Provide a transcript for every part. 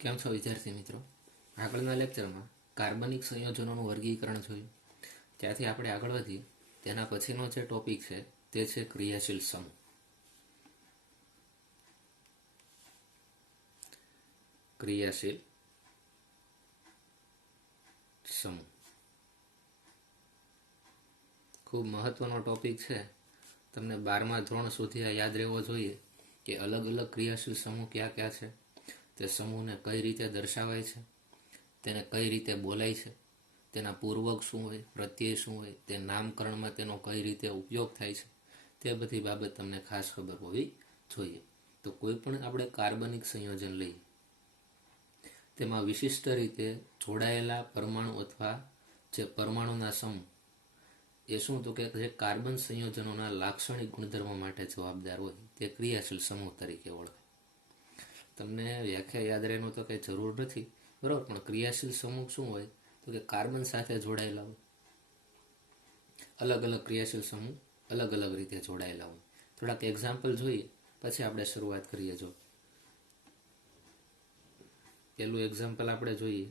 કેમ છો વિદ્યાર્થી મિત્રો? આગળના લેક્ચરમાં કાર્બનિક સંયોજનોનું વર્ગીકરણ જોયું. ત્યાંથી આપણે આગળ વધી તેના પછીનો જે ટોપિક છે તે છે ક્રિયાશીલ સમૂહ. ક્રિયાશીલ સમૂહ ખૂબ મહત્વનો ટોપિક છે. તમને 12મા ધોરણ સુધી આ યાદ રહેવો જોઈએ કે અલગ અલગ ક્રિયાશીલ સમૂહ કયા કયા છે, તે સમૂહને કઈ રીતે દર્શાવાય છે, તેને કઈ રીતે બોલાય છે, તેના પૂર્વક શું હોય, પ્રત્યય શું હોય, તે નામકરણમાં તેનો કઈ રીતે ઉપયોગ થાય છે, તે બધી બાબત તમને ખાસ ખબર હોવી જોઈએ. તો કોઈ પણ આપણે કાર્બનિક સંયોજન લઈએ તેમાં વિશિષ્ટ રીતે જોડાયેલા પરમાણુ અથવા જે પરમાણુના સમૂહ એ શું તો કે જે કાર્બન સંયોજનોના લાક્ષણિક ગુણધર્મો માટે જવાબદાર હોય તે ક્રિયાશીલ સમૂહ તરીકે ઓળખાય. તમને વ્યાખ્યા યાદ રહેવાનું તો કંઈ જરૂર નથી, બરાબર, પણ ક્રિયાશીલ સમૂહ શું હોય તો કે કાર્બન સાથે જોડાયેલા હોય. અલગ અલગ ક્રિયાશીલ સમૂહ અલગ અલગ રીતે જોડાયેલા હોય. થોડાક એક્ઝામ્પલ જોઈએ પછી આપણે શરૂઆત કરીએ. જો પેલું એક્ઝામ્પલ આપણે જોઈએ,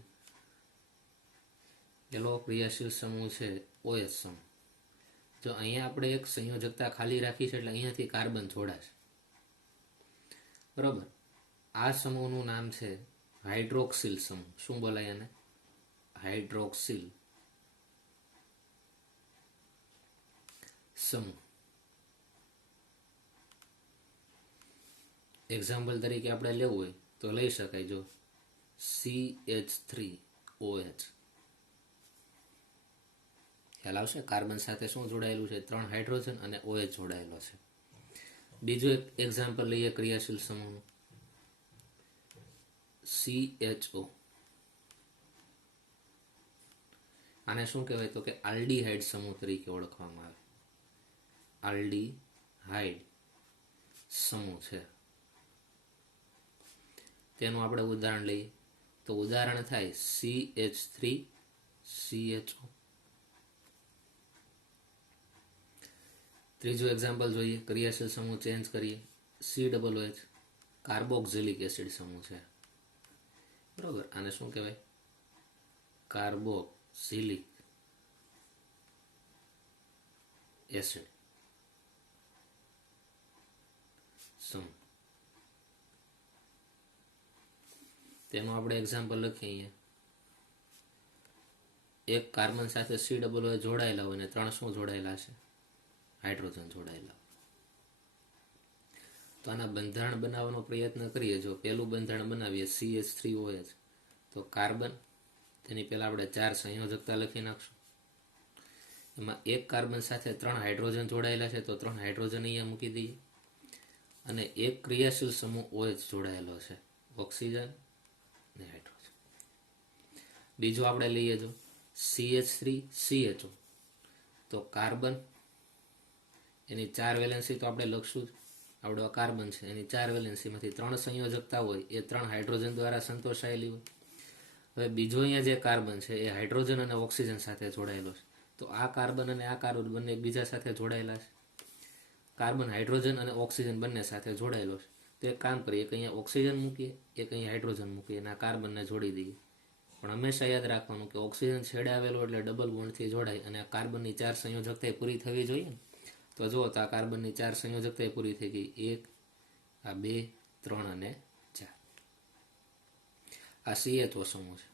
પેલો ક્રિયાશીલ સમૂહ છે OH સમૂહ. જો અહીંયા આપણે એક સંયોજકતા ખાલી રાખી છે એટલે અહીંયાથી કાર્બન જોડાશે, બરોબર. આ સમૂહનું નામ છે હાઇડ્રોક્સિલ સમૂહ. શું બોલાય એને? હાઇડ્રોક્સિલ સમૂહ. એક્ઝામ્પલ તરીકે આપણે લેવું હોય તો લઈ શકાય. જો CH3OH, ખ્યાલ આવશે? કાર્બન સાથે શું જોડાયેલું છે? 3 હાઇડ્રોજન અને OH જોડાયેલો છે. બીજું એક એક્ઝામ્પલ લઈએ ક્રિયાશીલ સમૂહનું, CHO. આને શું કહેવાય તો કે આલ્ડીહાઇડ સમૂહ તરીકે ઓળખવામાં આવે. આલ્ડીહાઇડ સમૂહ છે. તેનું આપણે ઉદાહરણ લઈએ તો ઉદાહરણ થાય CH3CHO. ત્રીજું એક્ઝામ્પલ જોઈએ, ક્રિયાશીલ સમૂહ ચેન્જ કરીએ, COOH, કાર્બોક્સિલિક એસિડ સમૂહ છે, બરોબર. આને શું કહેવાય? કાર્બોક્સિલિક એસિડ સમૂહ. તેનું આપણે એક્ઝામ્પલ લખીએ અહીંયા. એક કાર્બન સાથે COOH જોડાયેલા હોય અને 3 શું જોડાયેલા છે? હાઇડ્રોજન જોડાયેલા. તો આના બંધારણ બનાવવાનો પ્રયત્ન કરીએ. જો પેલું બંધારણ બનાવીએ CH3OH, તો કાર્બન, તેની પહેલા આપણે 4 સંયોજકતા લખી નાખશું. એમાં એક કાર્બન સાથે 3 હાઇડ્રોજન જોડાયેલા છે તો 3 હાઇડ્રોજન અહીંયા મૂકી દઈએ. અને એક ક્રિયાશીલ સમૂહ OH જોડાયેલો છે, ઓક્સિજન ને હાઇડ્રોજન. બીજું આપણે લઈએ જો CH3CHO, તો કાર્બન, એની 4 વેલેન્સી તો આપણે લખશું જ. આપણો કાર્બન છે એની 4 વેલેન્સીમાંથી 3 સંયોજકતા હોય એ 3 હાઇડ્રોજન દ્વારા સંતોષાયેલી હોય. હવે બીજો અહીંયા જે કાર્બન છે એ હાઇડ્રોજન અને ઓક્સિજન સાથે જોડાયેલો છે. તો આ કાર્બન અને આ કાર્બન બંને એકબીજા સાથે જોડાયેલા છે. કાર્બન, હાઇડ્રોજન અને ઓક્સિજન બંને સાથે જોડાયેલો છે. તો એક કામ કરીએ, એક અહીંયા ઓક્સિજન મૂકીએ, એક અહીંયા હાઇડ્રોજન મૂકીએ અને આ કાર્બનને જોડી દઈએ. પણ હંમેશા યાદ રાખવાનું કે ઓક્સિજન છેડે આવેલો એટલે ડબલ બોન્ડથી જોડાય અને આ કાર્બનની 4 સંયોજકતા પૂરી થવી જોઈએ. તો જુઓ તો આ કાર્બનની 4 સંયોજકતા પૂરી થઈ ગઈ. 1, આ 2, 3 અને 4. આ CHO સમૂહ છે.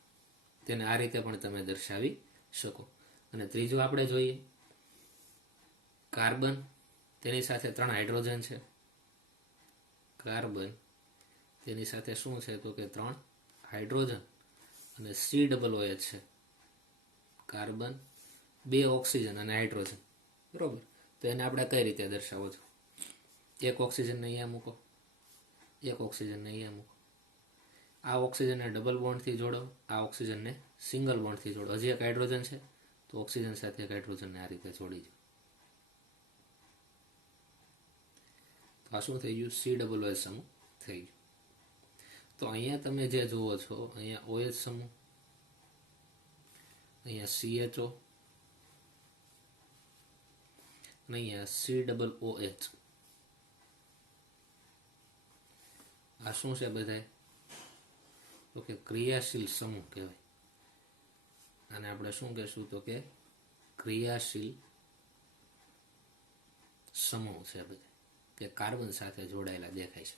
તેને આ રીતે પણ તમે દર્શાવી શકો. અને ત્રીજું આપણે જોઈએ, કાર્બન, તેની સાથે 3 હાઇડ્રોજન છે. કાર્બન, તેની સાથે શું છે તો કે 3 હાઇડ્રોજન અને COOH છે. કાર્બન, 2 ઓક્સિજન અને હાઇડ્રોજન, બરોબર. તો એને આપણે કઈ રીતે દર્શાવો છો? એક ઓક્સિજનને અહીંયા મૂકો, એક ઓક્સિજનને અહીંયા મૂકો. આ ઓક્સિજનને ડબલ બોન્ડથી જોડો, આ ઓક્સિજનને સિંગલ બોન્ડથી જોડો. હજી એક હાઇડ્રોજન છે તો ઓક્સિજન સાથે એક હાઇડ્રોજનને આ રીતે જોડી દો. તો આ શું થઈ ગયું? COOH સમૂહ થઈ ગયું. તો અહીંયા તમે જે જુઓ છો, અહીંયા OH સમૂહ, અહીંયા CHO અને અહીંયા COOH. આ શું છે? બધા તો કે ક્રિયાશીલ સમૂહ કહેવાય. અને આપણે શું કહેશું તો કે ક્રિયાશીલ સમૂહ છે બધા, કે કાર્બન સાથે જોડાયેલા દેખાય છે.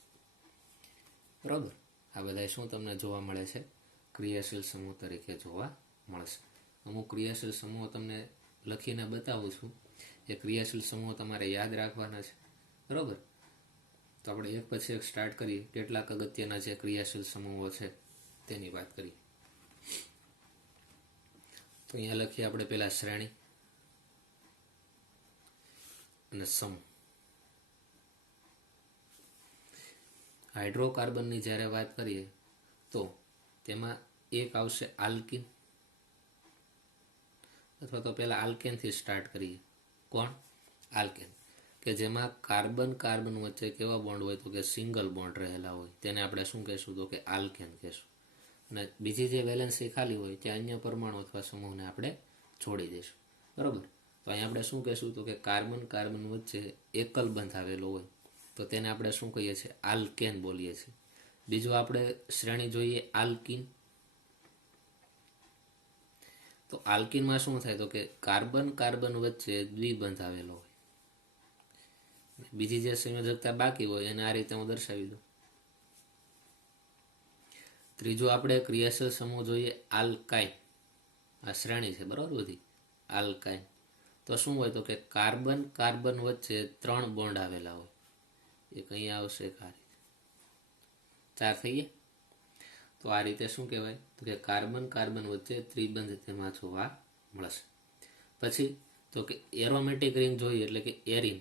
બરાબર, આ બધા શું તમને જોવા મળે છે? ક્રિયાશીલ સમૂહ તરીકે જોવા મળશે. અમુક ક્રિયાશીલ સમૂહો તમને લખીને બતાવું છું. એ ક્રિયાશીલ સમૂહો તમારે યાદ રાખવાના છે. બરાબર, તો આપણે એક પછી એક સ્ટાર્ટ કરીએ. કેટલાક અગત્યના જે ક્રિયાશીલ સમૂહો છે તેની વાત કરીએ. તો અહીંયા લખીએ આપણે પહેલા શ્રેણી અને સમૂહ. હાઇડ્રોકાર્બનની જ્યારે વાત કરીએ તો તેમાં એક આવશે આલ્કિન, અથવા તો પહેલા આલ્કેનથી સ્ટાર્ટ કરીએ. કોણ? આલ્કેન, કે જેમાં કાર્બન કાર્બન વચ્ચે કેવા બોન્ડ હોય તો કે સિંગલ બોન્ડ રહેલા હોય, તેને આપણે શું કહેશું તો કે આલ્કેન કહેશું. અને બીજી જે વેલેન્સી ખાલી હોય ત્યાં અન્ય પરમાણુ અથવા સમૂહને આપણે જોડી દઈશું. બરાબર, તો અહીંયા આપણે શું કહેશું તો કે કાર્બન કાર્બન વચ્ચે એકલ બંધ આવેલો હોય તો તેને આપણે શું કહીએ છીએ? આલ્કેન બોલીએ છીએ. બીજું આપણે શ્રેણી જોઈએ આલ્કિન. તો આલ્કિનમાં શું થાય તો કે કાર્બન કાર્બન વચ્ચે દ્વિબંધ આવેલો હોય. બીજી જે સંયોજકતા બાકી હોય એને આ રીતે હું દર્શાવી દઉં. ત્રીજું આપણે ક્રિયાશીલ સમૂહ જોઈએ આલ્કાઇન. આ શ્રેણી છે બરાબર બધી, આલ્કાઇન. તો શું હોય તો કે કાર્બન કાર્બન વચ્ચે 3 બોન્ડ આવેલા હોય. એક અહીંયા આવશે, એક આ રીતે, 4 થઈ ગયા. તો આ રીતે શું કહેવાય તો કે કાર્બન કાર્બન વચ્ચે ત્રિબંધ તેમાં જોવા મળશે. પછી તો કે એરોમેટિક રિંગ જોઈએ એટલે કે એરિન.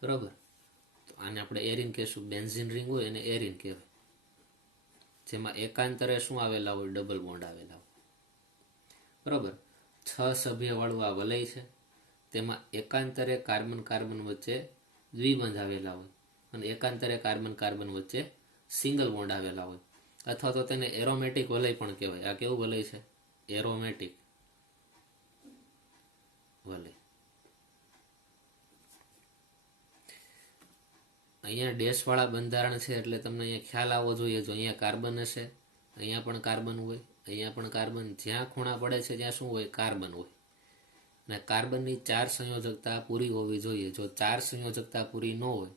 બરાબર, તો આને આપણે એરિન કહેશું. બેન્ઝિન રિંગ હોય એને એરિન કહેવાય. જેમાં એકાંતરે શું આવેલા હોય? ડબલ બોન્ડ આવેલા હોય. બરાબર, 6 સભ્યવાળું આ વલય છે. તેમાં એકાંતરે કાર્બન કાર્બન વચ્ચે દ્વિબંધ આવેલા હોય અને એકાંતરે કાર્બન કાર્બન વચ્ચે સિંગલ બોન્ડ આવેલા હોય. અથવા તો તેને એરોમેટિક વલય પણ કહેવાય. આ કેવું વલય છે? એરોમેટિક વલય. અહીંયા ડેશવાળા બંધારણ છે એટલે તમને અહીંયા ખ્યાલ આવવો જોઈએ. જો અહીંયા કાર્બન હશે, અહીંયા પણ કાર્બન હોય, અહીંયા પણ કાર્બન, જ્યાં ખૂણા પડે છે ત્યાં શું હોય? કાર્બન હોય. અને કાર્બનની 4 સંયોજકતા પૂરી હોવી જોઈએ. જો 4 સંયોજકતા પૂરી ન હોય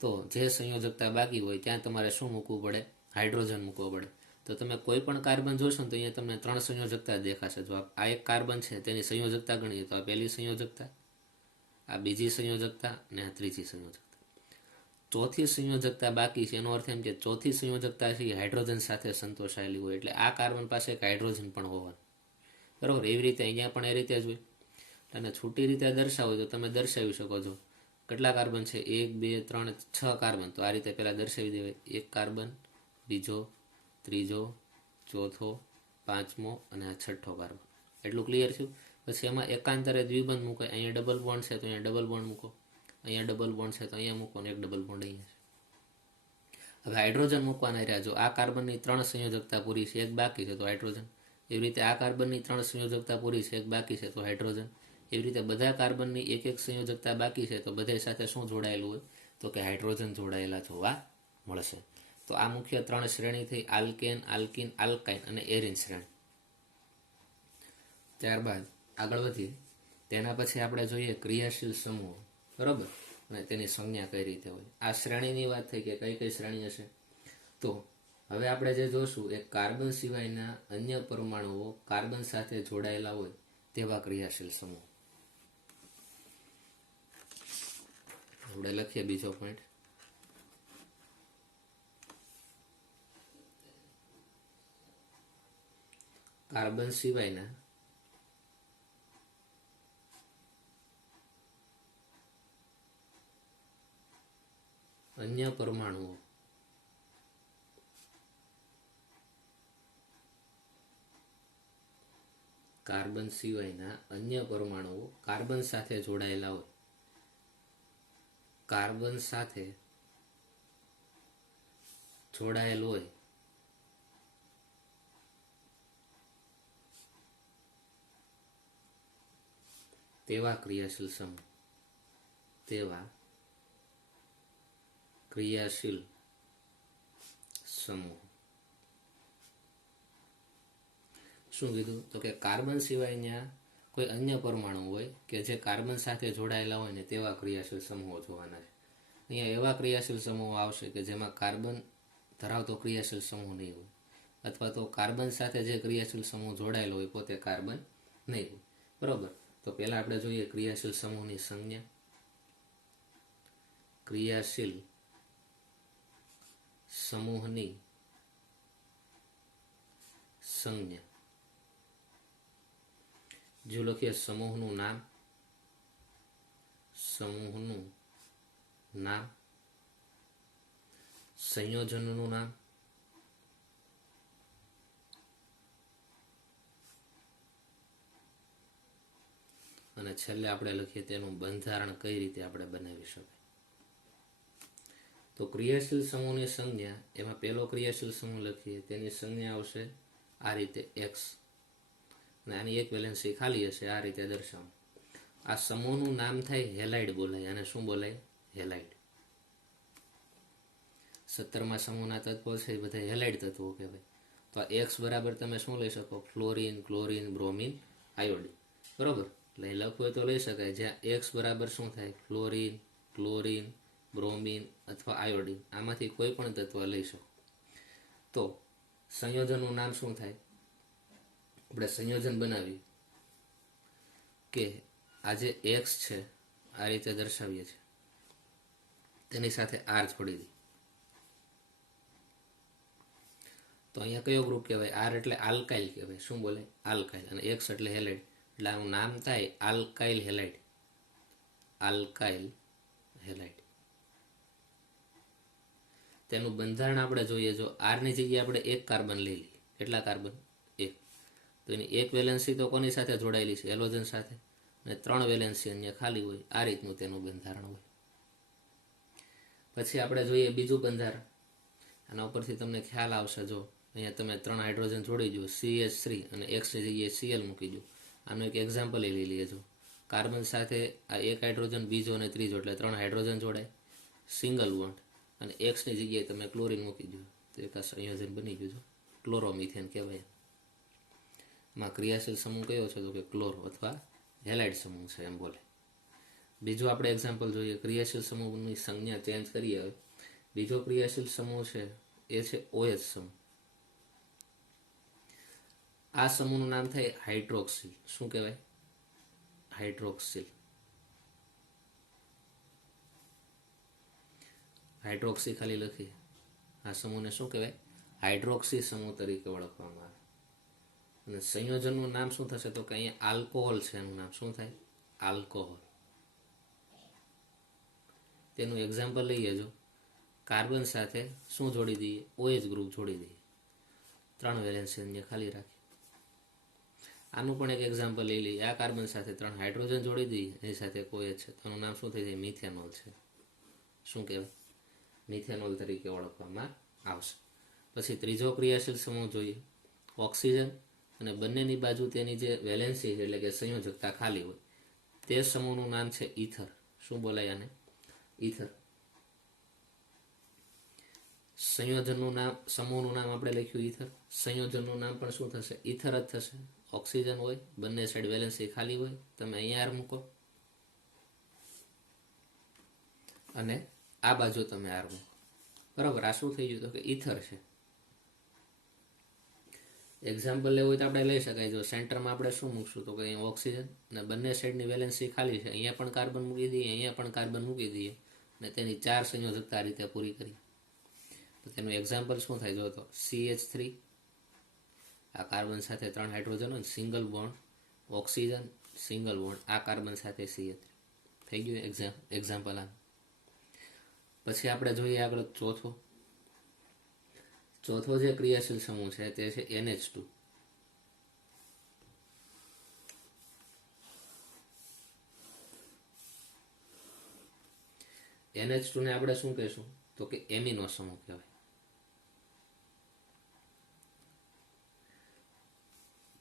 તો જે સંયોજકતા બાકી હોય ત્યાં તમારે શું મૂકવું પડે? હાઇડ્રોજન મૂકવો પડે. તો તમે કોઈ પણ કાર્બન જોશો ને તો અહીંયા તમને 3 સંયોજકતા દેખાશે. જો આ એક કાર્બન છે તેની સંયોજકતા ગણીએ તો આ પહેલી સંયોજકતા, આ બીજી સંયોજકતા અને આ ત્રીજી સંયોજકતા. ચોથી સંયોજકતા બાકી છે, એનો અર્થ એમ કે ચોથી સંયોજકતા છે એ હાઇડ્રોજન સાથે સંતોષાયેલી હોય. એટલે આ કાર્બન પાસે એક હાઇડ્રોજન પણ હોવાનું. બરાબર, એવી રીતે અહીંયા પણ એ રીતે જ હોય. અને છૂટી રીતે દર્શાવો તો તમે દર્શાવી શકો છો. કેટલા કાર્બન છે? 1 2 3 6 કાર્બન. તો આ રીતે પહેલાં દર્શાવી દેવાય. એક કાર્બન, બીજો, ત્રીજો, ચોથો, પાંચમો અને આ છઠ્ઠો કાર્બન. એટલું ક્લિયર થયું? પછી એમાં એકાંતરે દ્વિબંધ મૂકો. અહીંયા ડબલ બોન્ડ છે તો અહીંયા ડબલ બોન્ડ મૂકો, અહીંયા ડબલ બોન્ડ છે તો અહીંયા મૂકો, અને એક ડબલ બોન્ડ અહીંયા છે. હવે હાઇડ્રોજન મૂકવાના રહ્યા. જો આ કાર્બનની 3 સંયોજકતા પૂરી છે, એક બાકી છે તો હાઇડ્રોજન. એવી રીતે આ કાર્બનની 3 સંયોજકતા પૂરી છે, એક બાકી છે તો હાઇડ્રોજન. એવી રીતે બધા કાર્બનની એક એક સંયોજકતા બાકી છે તો બધા સાથે શું જોડાયેલું હોય તો કે હાઇડ્રોજન જોડાયેલા જોવા મળશે. તો આ મુખ્ય 3 શ્રેણી થઈ: આલ્કેન, આલ્કિન, આલ્કાઇન અને એરિન શ્રેણી. ત્યારબાદ આગળ વધીએ. તેના પછી આપણે જોઈએ ક્રિયાશીલ સમૂહ. બરાબર, અને તેની સંજ્ઞા કઈ રીતે હોય. આ શ્રેણીની વાત થઈ કે કઈ કઈ શ્રેણી હશે. તો હવે આપણે જે જોશું એ કાર્બન સિવાયના અન્ય પરમાણુઓ કાર્બન સાથે જોડાયેલા હોય તેવા ક્રિયાશીલ સમૂહ. આપણે લખીએ બીજો પોઈન્ટ. કાર્બન સિવાયના અન્ય પરમાણુઓ કાર્બન સિવાયના અન્ય પરમાણુઓ કાર્બન સાથે જોડાયેલા હોય, કાર્બન સાથે જોડાયેલ હોય તેવા ક્રિયાશીલ સમૂહ, તેવા ક્રિયાશીલ સમૂહ. શું કીધું તો કે કાર્બન સિવાયના કોઈ અન્ય પરમાણુ હોય કે જે કાર્બન સાથે જોડાયેલા હોય ને તેવા ક્રિયાશીલ સમૂહો જોવાના છે. અહીંયા એવા ક્રિયાશીલ સમૂહો આવશે કે જેમાં કાર્બન ધરાવતો ક્રિયાશીલ સમૂહ નહીં હોય, અથવા તો કાર્બન સાથે જે ક્રિયાશીલ સમૂહ જોડાયેલો હોય પોતે કાર્બન નહીં હોય. બરોબર. તો પહેલા આપણે જોઈએ ક્રિયાશીલ સમૂહની સંજ્ઞા. ક્રિયાશીલ સમૂહની સંજ્ઞા. જો લખીએ સમૂહનું નામ, સમૂહનું નામ, સંયોજનનું નામ, અને છેલ્લે આપણે લખીએ તેનું બંધારણ કઈ રીતે આપણે બનાવી શકાય. તો ક્રિયાશીલ સમૂહની સંજ્ઞા, એમાં પહેલો ક્રિયાશીલ સમૂહ લખીએ તેની સંજ્ઞા આવશે આ રીતે x, અને આની એક વેલેન્સી ખાલી હશે. આ રીતે દર્શાવો. આ સમૂહનું નામ થાય હેલાઇડ બોલાય. અને શું બોલાય? હેલાઇડ. 17મા સમૂહના તત્વો છે એ બધા હેલાઇડ તત્વો કહેવાય. તો આ x બરાબર તમે શું લઈ શકો? Fluorine, chlorine, bromine, iodine. બરોબર. એટલે લખવું હોય તો લઈ શકાય, જ્યાં x બરાબર શું થાય? ફ્લોરિન, ક્લોરિન, બ્રોમિન અથવા આયોડિન. આમાંથી કોઈ પણ તત્વ લઈ શકો. તો સંયોજનનું નામ શું થાય? આપણે સંયોજન બનાવીએ કે આ જે x છે આ રીતે દર્શાવીએ છીએ, તેની સાથે r છોડી દઈએ. તો અહીંયા કયો ગ્રુપ કહેવાય? r એટલે આલ્કાઇલ કહેવાય. શું બોલાય? આલ્કાઇલ. અને x એટલે હેલાઇડ. એટલે આનું નામ થાય આલ્કાઇલ હેલાઇડ. Alkyl halide. તેનું બંધારણ આપણે જોઈએ. જો r ની જગ્યાએ આપણે એક કાર્બન લઈ લઈએ. કેટલા કાર્બન? એક. તો એની એક વેલેન્સી તો કોની સાથે જોડાયેલી છે? હેલોજન સાથે. અને 3 વેલેન્સી અન્ય ખાલી હોય. આ રીતનું તેનું બંધારણ હોય. પછી આપણે જોઈએ બીજું બંધારણ. આના ઉપરથી તમને ખ્યાલ આવશે. જો અહીંયા તમે 3 હાઇડ્રોજન જોડી દો, CH3, અને x ની જગ્યાએ Cl મૂકી દો. આનું એક એક્ઝામ્પલ લઈ લઈએ. જો કાર્બન સાથે આ એક હાઇડ્રોજન, બીજો અને ત્રીજો, એટલે 3 હાઇડ્રોજન જોડાય, સિંગલ બોન્ડ, અને x ની જગ્યાએ તમે ક્લોરીન મૂકી દો તો એક સંયોજન બની ગયું છે. ક્લોરોમિથેન કહેવાય. માં ક્રિયાશીલ સમૂહ કયો છે? તો કે ક્લોરો અથવા હેલાઇડ સમૂહ છે એમ બોલે. બીજું આપણે એક્ઝામ્પલ જોઈએ. ક્રિયાશીલ સમૂહની સંજ્ઞા ચેન્જ કરીએ. હવે બીજો ક્રિયાશીલ સમૂહ છે એ છે OH સમૂહ. આ સમૂહનું નામ થાય હાઇડ્રોક્સિલ. શું કહેવાય? હાઇડ્રોક્સિલ. હાઇડ્રોક્સી ખાલી લખીએ. આ સમૂહને શું કહેવાય? હાઇડ્રોક્સી સમૂહ તરીકે ઓળખવામાં આવે. અને સંયોજનનું નામ શું થશે? તો કે અહીંયા આલ્કોહોલ છે એનું નામ. શું થાય? આલ્કોહોલ. તેનું એક્ઝામ્પલ લઈએ. જો કાર્બન સાથે શું જોડી દઈએ? OH ગ્રુપ જોડી દઈએ. 3 વેલેન્સી અન્ય ખાલી રાખી. આનું પણ એક એક્ઝામ્પલ લઈ લઈએ. આ કાર્બન સાથે 3 હાઇડ્રોજન જોડી દઈએ, એની સાથે એક OH છે. તેનું નામ શું થઈ જાય? મિથેનોલ છે. શું કહેવાય? મિથેનોલ તરીકે ઓળખવામાં આવશે. પછી ત્રીજો ક્રિયાશીલ સમૂહ જોઈએ. ઓક્સિજન, અને બંનેની બાજુ તેની જે વેલેન્સી એટલે કે સંયોજકતા ખાલી હોય, તે સમૂહનું નામ છે ઇથર. શું બોલાય આને? ઇથર. સંયોજનનું નામ, સમૂહનું નામ આપણે લખ્યું ઇથર. સંયોજનનું નામ પણ શું થશે? ઇથર જ થશે. ઓક્સિજન હોય, બંને સાઈડ વેલેન્સી ખાલી હોય, તમે અહીંયા મૂકો, અને આ બાજુ તમે આર મૂકો. બરાબર. આ શું થઈ ગયું? તો કે ઇથર છે. એક્ઝામ્પલ લેવું હોય તો આપણે લઈ શકાય. જો સેન્ટરમાં આપણે શું મૂકશું? તો કે અહીંયા ઓક્સિજન, અને બંને સાઈડની વેલેન્સી ખાલી છે. અહીંયા પણ કાર્બન મૂકી દઈએ, અહીંયા પણ કાર્બન મૂકી દઈએ, અને તેની 4 સંયોજકતા રીતે પૂરી કરી. તો તેનું એક્ઝામ્પલ શું થાય? જો તો CH3, આ કાર્બન સાથે 3 હાઇડ્રોજન હોય, single bond, oxygen, single bond, આ કાર્બન સાથે CH3. થઈ ગયું એક્ઝામ્પલ આ. પછી આપણે જોઈએ આગળ ચોથો જે ક્રિયાશીલ સમૂહ છે તે છે NH2. NH2 ને આપણે શું કહેશું? તો કે એમિનો સમૂહ કહેવાય.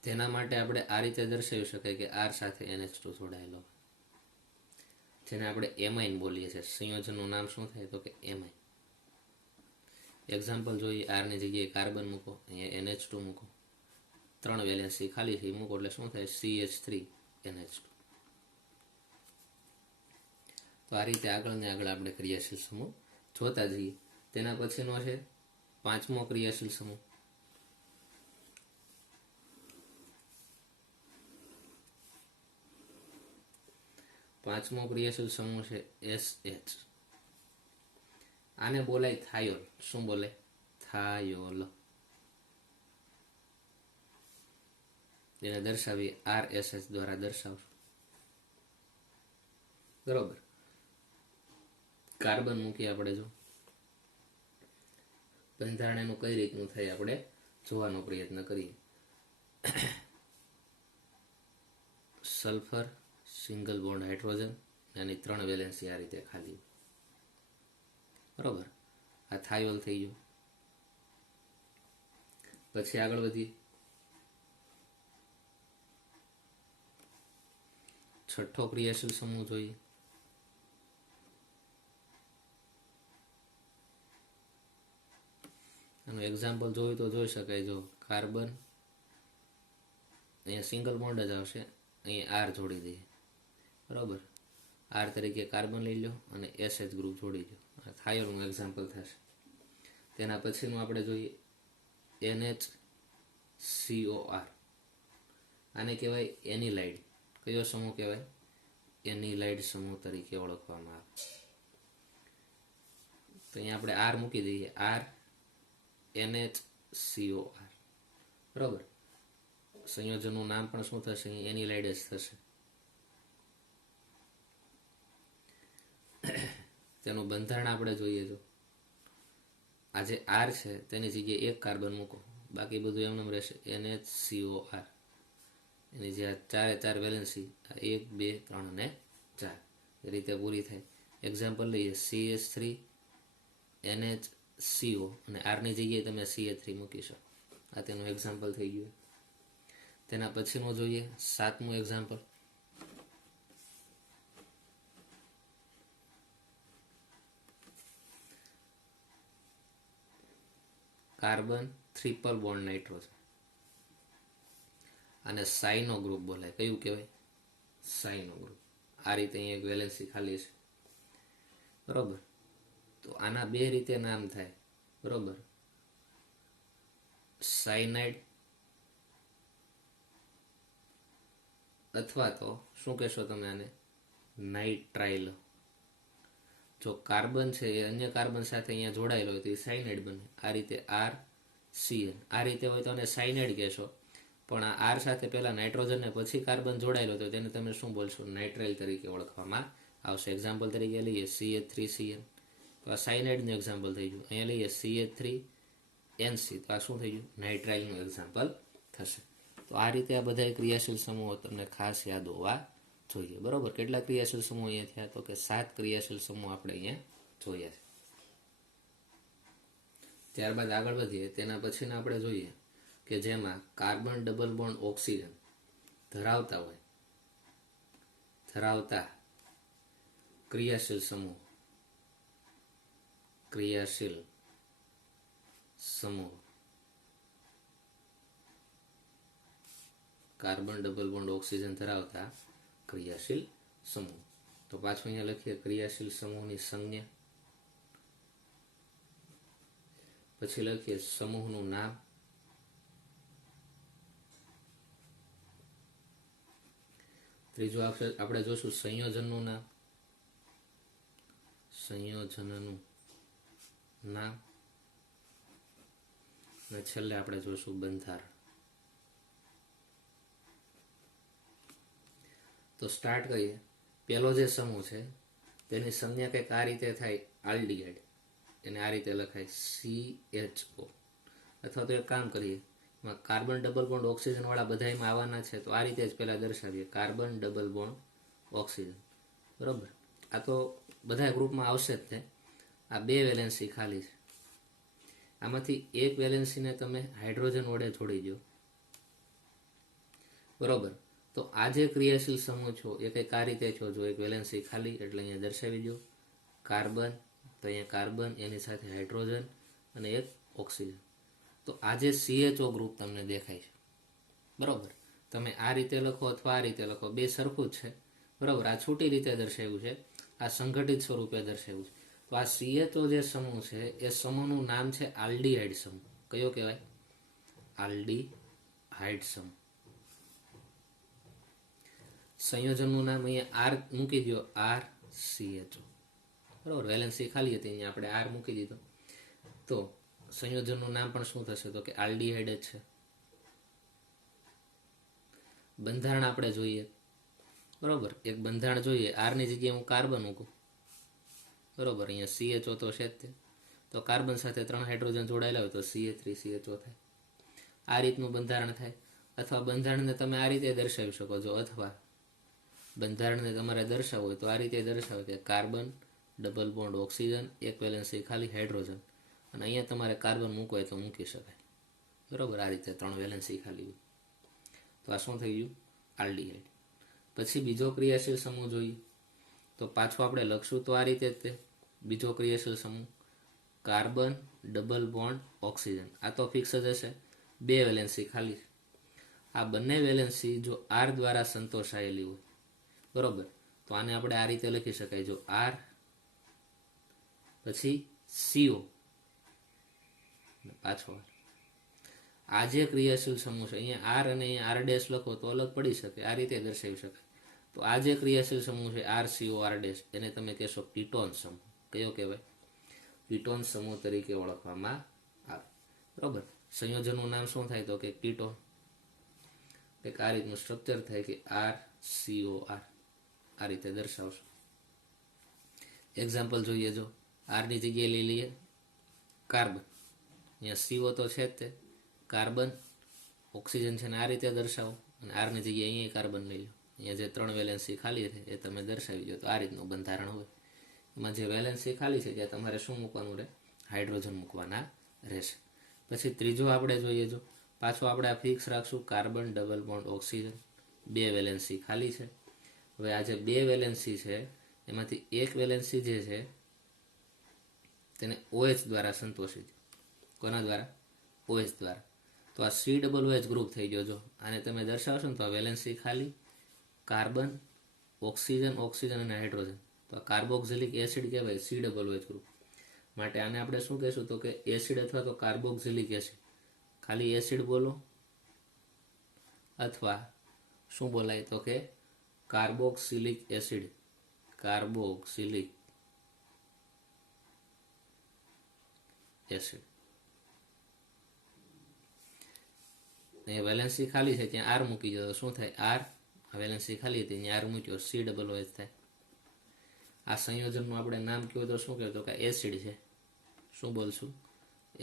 તેના માટે આપણે આ રીતે દર્શાવી શકાય કે R સાથે NH2 જોડાયેલો, જેને આપણે એમાઇન બોલીએ છીએ. સંયોજનનું નામ શું થાય? તો કે એમાઇન. એક્ઝામ્પલ જોઈએ. R ની જગ્યાએ કાર્બન મૂકો, અહીંયા NH2 મૂકો, 3 વેલેન્સી ખાલી છે મૂકો એટલે શું થાય CH3NH2. તો આ રીતે આગળ ને આગળ આપણે ક્રિયાશીલ સમૂહ જોતા જઈએ. તેના પછીનો છે 5મો ક્રિયાશીલ સમૂહ. પાંચમો ક્રિયાશીલ સમૂહ છે SH. આને બોલાય થાયોલ. શું બોલે? થાયોલ. જેને દર્શાવી RSH દ્વારા દર્શાવશું. બરોબર. કાર્બન મૂકી આપણે જો બંધારણ એનું કઈ રીતનું થાય આપણે જોવાનો પ્રયત્ન કરીએ. સલ્ફર, સિંગલ બોન્ડ હાઇડ્રોજન, એની 3 વેલેન્સી આ રીતે ખાલી. બરોબર. આ થાયોલ થઈ ગયું. પછી આગળ વધીએ. છઠ્ઠો ક્રિયાશીલ સમૂહ જોઈએ. આનું એક્ઝામ્પલ જોયું તો જોઈ શકાય. જો કાર્બન, અહીંયા સિંગલ બોન્ડ જ આવશે, અહીંયા R જોડી દઈએ. બરાબર. R તરીકે કાર્બન લઈ લો અને SH ગ્રુપ જોડી લો. આ થાયોલનું એક્ઝામ્પલ થશે. તેના પછીનું આપણે જોઈએ NHCOR. આને કહેવાય એનિલાઇડ. કયો સમૂહ કહેવાય? એનિલાઇડ સમૂહ તરીકે ઓળખવામાં આવે. તો અહીંયા આપણે R મૂકી દઈએ. R NHCOR. બરાબર. સંયોજનનું નામ પણ શું થશે? એનિલાઇડ જ થશે. તેનું બંધારણ આપણે જોઈએ. તો આ જે R છે તેની જગ્યાએ એક કાર્બન મૂકો, બાકી બધું એમનેમ રહેશે. NHCOR. એની જે આ 4 વેલેન્સી 1, 2, 3 અને 4 એ રીતે પૂરી થાય. એક્ઝામ્પલ લઈએ CH3 NHCO અને આરની જગ્યાએ તમે CH3 મૂકી શકો. આ તેનું એક્ઝામ્પલ થઈ ગયું. તેના પછીનું જોઈએ 7મું example. Carbon triple bond nitrogen. અને સાઇનો ગ્રુપ બોલાય. કયું કહેવાય? Cyano group. આ રીતે અહીંયા એક વેલેન્સી ખાલી છે. બરોબર. તો આના બે રીતે નામ થાય. બરોબર. સાયનાઇડ અથવા તો શું કહેશો તમે આને? નાઇટ્રાઇલ. જો કાર્બન છે એ અન્ય કાર્બન સાથે અહીંયા જોડાયેલો હોય તો એ સાયનાઇડ બને. આ રીતે RCN. આ રીતે હોય તો આને સાયનાઇડ કહેશો. પણ આ R સાથે પહેલા નાઇટ્રોજન ને પછી કાર્બન જોડાયેલો તો તેને તમે શું બોલશો? નાઇટ્રાઇલ તરીકે ઓળખવામાં આવશે. એક્ઝામ્પલ તરીકે લઈએ CH3CN. તો આ સાયનાઇડનું એક્ઝામ્પલ થઈ ગયું. અહીંયા લઈએ CH3NC. તો આ શું થઈ ગયું? નાઇટ્રાઇલનું એક્ઝામ્પલ થશે. તો આ રીતે આ બધા ક્રિયાશીલ સમૂહો તમને ખાસ યાદ હોવા જોઈએ. બરોબર. કેટલા ક્રિયાશીલ સમૂહ અહીંયા થયા? તો કે 7 ક્રિયાશીલ સમૂહ આપણે અહીંયા જોયા છે. ત્યારબાદ આગળ વધીએ. તેના પછીના આપણે જોઈએ કે જેમાં કાર્બન ડબલ બોન્ડ ઓક્સિજન ધરાવતા ક્રિયાશીલ સમૂહ કાર્બન ડબલ બોન્ડ ઓક્સિજન ધરાવતા ક્રિયાશીલ સમૂહ. તો પાછું અહીંયા લખીએ ક્રિયાશીલ સમૂહની સંજ્ઞા, પછી લખીએ સમૂહનું નામ, ત્રીજો આપણે જોશું સંયોજનનું નામ, અને છેલ્લે આપણે જોશું બંધારણ. તો સ્ટાર્ટ કરીએ. પહેલો જે સમૂહ છે તેની સંજ્ઞા કંઈક આ રીતે થાય, આલ્ડિહાઇડ. એને આ રીતે લખાય CHO. અથવા તો એક કામ કરીએ, એમાં કાર્બન ડબલ બોન્ડ ઓક્સિજન વાળા બધા એમાં આવવાના છે તો આ રીતે જ પહેલા દર્શાવીએ, કાર્બન ડબલ બોન્ડ ઓક્સિજન. બરોબર. આ તો બધા ગ્રુપમાં આવશે જ તે. આ 2 વેલેન્સી ખાલી છે. આમાંથી એક વેલેન્સીને તમે હાઇડ્રોજન વડે જોડી દો. બરોબર. તો આ જે ક્રિયાશીલ સમૂહ છો એ કંઈક આ રીતે છો. જો એક વેલેન્સી ખાલી એટલે અહીંયા દર્શાવી દો કાર્બન, તો અહીંયા કાર્બન, એની સાથે હાઇડ્રોજન અને એક ઓક્સિજન. તો આ જે CHO ગ્રુપ તમને દેખાય છે બરોબર. તમે આ રીતે લખો અથવા આ રીતે લખો, બે સરખું જ છે. બરોબર. આ છૂટી રીતે દર્શાવ્યું છે, આ સંગઠિત સ્વરૂપે દર્શાવ્યું છે. તો આ CHO જે સમૂહ છે એ સમૂહનું નામ છે આલ્ડીહાઇડ સમૂહ. કયો કહેવાય? આલ્ડીહાઇડ સમૂહ. સંયોજનનું નામ અહીંયા આર મૂકી દો, RCHO. બરોબર. વેલેન્સી ખાલી હતી, અહીંયા આપણે આર મૂકી દીધો. તો સંયોજનનું નામ પણ શું થશે? તો કે આલ્ડીહાઇડ જ છે. બંધારણ આપણે જોઈએ. બરોબર. એક બંધારણ જોઈએ. આરની જગ્યાએ હું કાર્બન મૂકું. બરોબર. અહીંયા CHO તો છે જ તે. તો કાર્બન સાથે 3 હાઇડ્રોજન જોડાયેલા હોય તો CH3CHO થાય. આ રીતનું બંધારણ થાય. અથવા બંધારણને તમે આ રીતે દર્શાવી શકો છો, અથવા બંધારણને તમારે દર્શાવવું હોય તો આ રીતે દર્શાવે કે કાર્બન ડબલ બોન્ડ ઓક્સિજન, એક વેલેન્સી ખાલી હાઇડ્રોજન, અને અહીંયા તમારે કાર્બન મૂકવું હોય તો મૂકી શકાય. બરોબર. આ રીતે 3 વેલેન્સી ખાલી હોય. તો આ શું થઈ ગયું? આલ્ડીહાઇડ. પછી બીજો ક્રિયાશીલ સમૂહ જોઈએ તો પાછો આપણે લખશું તો આ રીતે જ તે. બીજો ક્રિયાશીલ સમૂહ કાર્બન ડબલ બોન્ડ ઓક્સિજન. આ તો ફિક્સ જ હશે, 2 વેલેન્સી ખાલી. આ બંને વેલેન્સી જો આર દ્વારા સંતોષાયેલી હોય, બરોબર, તો આને આપણે આ રીતે લખી શકાય. જો આર પછી CO પાછો આર. આ જે ક્રિયાશીલ સમૂહ છે, અહીંયા આર અને અહીંયા આર ડેશ લખો તો અલગ પડી શકે, આ રીતે દર્શાવી શકાય. તો આ જે ક્રિયાશીલ સમૂહ છે RCO આર ડેશ, એને તમે કહેશો કીટોન સમૂહ. કયો કહેવાય? કીટોન સમૂહ તરીકે ઓળખવામાં આવે. બરોબર. સંયોજનનું નામ શું થાય? તો કે કીટોન. એક આ રીતનું સ્ટ્રક્ચર થાય કે RCOR. આ રીતે દર્શાવશો. એક્ઝામ્પલ જોઈએ. જો આરની જગ્યાએ લઈ લઈએ કાર્બન. અહીંયા CO તો છે જ તે. કાર્બન ઓક્સિજન છે ને આ રીતે દર્શાવો, અને આરની જગ્યાએ અહીંયા કાર્બન લઈ લો. અહીંયા જે 3 વેલેન્સી ખાલી રહે એ તમે દર્શાવી દો. તો આ રીતનું બંધારણ હોય. એમાં જે વેલેન્સી ખાલી છે ત્યાં તમારે શું મૂકવાનું રહે? હાઇડ્રોજન મૂકવાના રહેશે. પછી ત્રીજો આપણે જોઈએ. જો પાછો આપણે આ ફિક્સ રાખશું, carbon double bond oxygen, 2 valency ખાલી છે. હવે આ જે 2 વેલેન્સી છે એમાંથી એક વેલેન્સી જે છે તેને OH દ્વારા સંતોષિત. કોના દ્વારા? OH દ્વારા. તો આ COOH ગ્રુપ થઈ ગયો. જો આને તમે દર્શાવશો ને તો આ વેલેન્સી ખાલી, કાર્બન, ઓક્સિજન, ઓક્સિજન અને હાઇડ્રોજન. તો આ કાર્બોક્સિલિક એસિડ કહેવાય, COOH ગ્રુપ. માટે આને આપણે શું કહેશું? તો કે એસિડ અથવા તો કાર્બોક્સિલિક એસિડ. ખાલી એસિડ બોલો, અથવા શું બોલાય? તો કે કાર્બોક્સિલિક એસિડ. Carboxylic acid. એ વેલેન્સી ખાલી છે ત્યાં આર મૂકી દો. શું થાય? આર. વેલેન્સી ખાલી હતી ત્યાં આર મૂક્યો, COOH થાય. આ સંયોજનનું આપણે નામ કહ્યું તો શું કહેવું? તો કે એસિડ છે. શું બોલશું?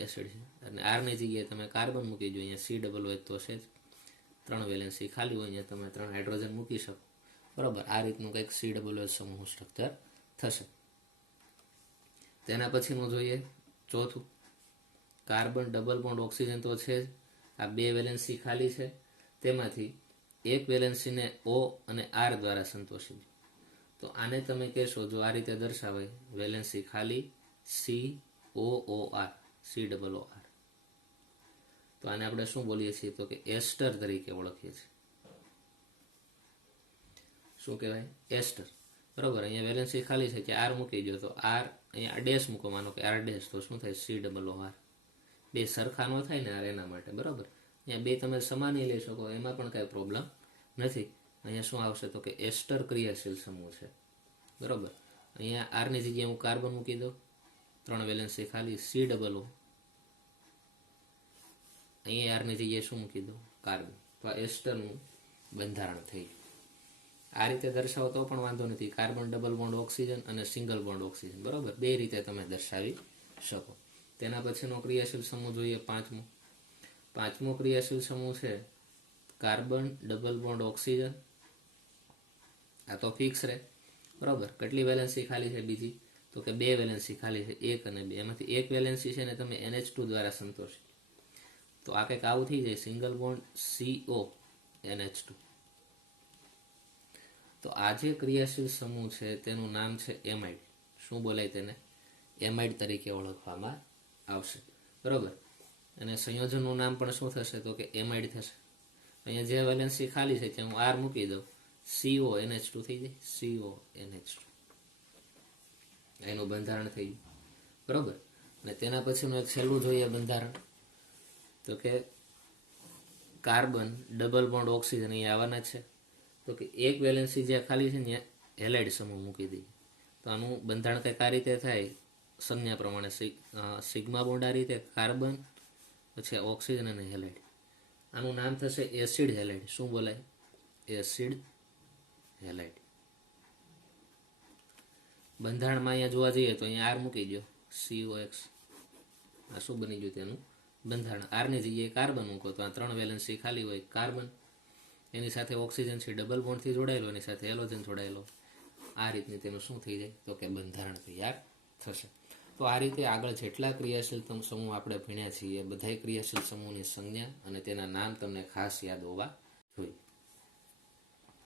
એસિડ છે. અને આરની જગ્યાએ તમે કાર્બન મૂકી દો. અહીંયા COOH તો છે જ. 3 વેલેન્સી ખાલી હોય અહીંયા તમે 3 હાઇડ્રોજન મૂકી શકો. બરાબર. આ રીતનું કંઈક COOH સમૂહ સ્ટ્રક્ચર થશે. તેના પછીનું જોઈએ ચોથું, કાર્બન ડબલ બોન્ડ ઓક્સિજન તો છે જ. આ 2 વેલેન્સી ખાલી છે, તેમાંથી એક વેલેન્સીને O અને R દ્વારા સંતોષી. તો આને તમે કહેશો, જો આ રીતે દર્શાવાય, વેલેન્સી ખાલી COOR, COOR. તો આને આપણે શું બોલીએ છીએ? તો કે એસ્ટર તરીકે ઓળખીએ છીએ. શું કહેવાય? એસ્ટર. બરોબર. અહીંયા વેલેન્સી ખાલી છે કે આર મૂકી દો, તો આર અહીંયા ડેશ મૂકો, માનો કે આર ડેશ, તો શું થાય? COOR. 2 સરખા ન થાય ને આર, એના માટે. બરાબર. અહીંયા 2 તમે સમાન લઈ શકો, એમાં પણ કાંઈ પ્રોબ્લેમ નથી. અહીંયા શું આવશે? તો કે એસ્ટર ક્રિયાશીલ સમૂહ છે. બરાબર. અહીંયા આરની જગ્યાએ હું કાર્બન મૂકી દઉં, 3 વેલેન્સી ખાલી, COO. અહીંયા આરની જગ્યાએ શું મૂકી દઉં? કાર્બન. તો આ એસ્ટરનું બંધારણ થઈ ગયું. આ રીતે દર્શાવો તો પણ વાંધો નથી. કાર્બન ડબલ બોન્ડ ઓક્સિજન અને સિંગલ બોન્ડ ઓક્સિજન. બરાબર. 2 રીતે તમે દર્શાવી શકો. તેના પછીનો ક્રિયાશીલ સમૂહ જોઈએ, પાંચમો ક્રિયાશીલ સમૂહ છે કાર્બન ડબલ બોન્ડ ઓક્સિજન. આ તો ફિક્સ રહે. બરાબર. કેટલી વેલેન્સી ખાલી છે? બીજી તો કે 2 વેલેન્સી ખાલી છે, 1 અને 2. એમાંથી એક વેલેન્સી છે ને તમે NH2 દ્વારા સંતોષી. તો આ કંઈક આવું થઈ જાય, સિંગલ બોન્ડ CO NH2. તો આ જે ક્રિયાશીલ સમૂહ છે તેનું નામ છે એમાઇડ. શું બોલાય તેને? એમાઇડ તરીકે ઓળખવામાં આવશે. બરાબર. અને સંયોજનનું નામ પણ શું થશે? તો કે એમાઇડ થશે. અહીંયા જે વેલેન્સી ખાલી છે ત્યાં હું આર મૂકી દઉં, CONH2 થઈ જાય, CONH2 એનું બંધારણ થઈ ગયું, બરોબર. અને તેના પછીનું એક છેલ્લું જોઈએ બંધારણ, તો કે કાર્બન ડબલ બોન્ડ ઓક્સિજન અહીંયા આવવાના છે. તો કે એક વેલેન્સી જ્યાં ખાલી છે ત્યાં હેલાઇડ સમૂહ મૂકી દઈએ. તો આનું બંધારણ કંઈક આ રીતે થાય, સંજ્ઞા પ્રમાણે સિગ્મા બોન્ડ આ રીતે, કાર્બન પછી ઓક્સિજન અને હેલાઇડ. આનું નામ થશે એસિડ હેલાઇડ. શું બોલાય? Acid halide. બંધારણમાં અહીંયા જોવા જઈએ તો અહીંયા આર મૂકી દો, COX. આ શું બની ગયું તેનું બંધારણ? આરની જગ્યાએ કાર્બન મૂકો તો આ 3 વેલેન્સી ખાલી હોય, કાર્બન એની સાથે ઓક્સિજન છે ડબલ બોન્ડથી જોડાયેલો, એની સાથે હેલોજન જોડાયેલો. આ રીતની તેનું શું થઈ જાય? તો કે બંધારણ તૈયાર થશે. તો આ રીતે આગળ જેટલા ક્રિયાશીલ સમૂહ આપણે ભણ્યા છીએ એ બધા ક્રિયાશીલ સમૂહની સંજ્ઞા અને તેના નામ તમને ખાસ યાદ હોવા જોઈએ.